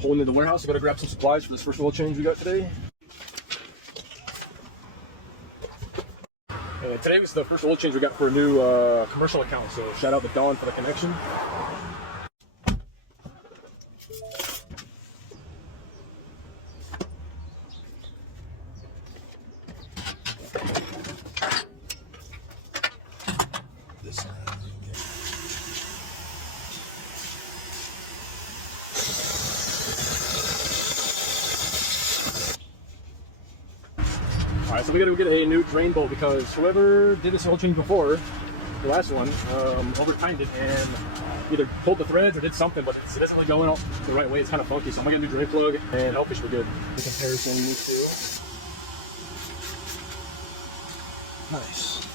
pulling into the warehouse. I gotta grab some supplies for this first oil change we got today. And today was the first oil change we got for a new commercial account, so shout out to Don for the connection. Alright, so we gotta get a new drain bolt because whoever did this oil change before, the last one, over-timed it and either pulled the threads or did something, but it doesn't really go in the right way. It's kind of funky, so I'm gonna get a new drain plug and hopefully we're good. The comparison, these two. Nice.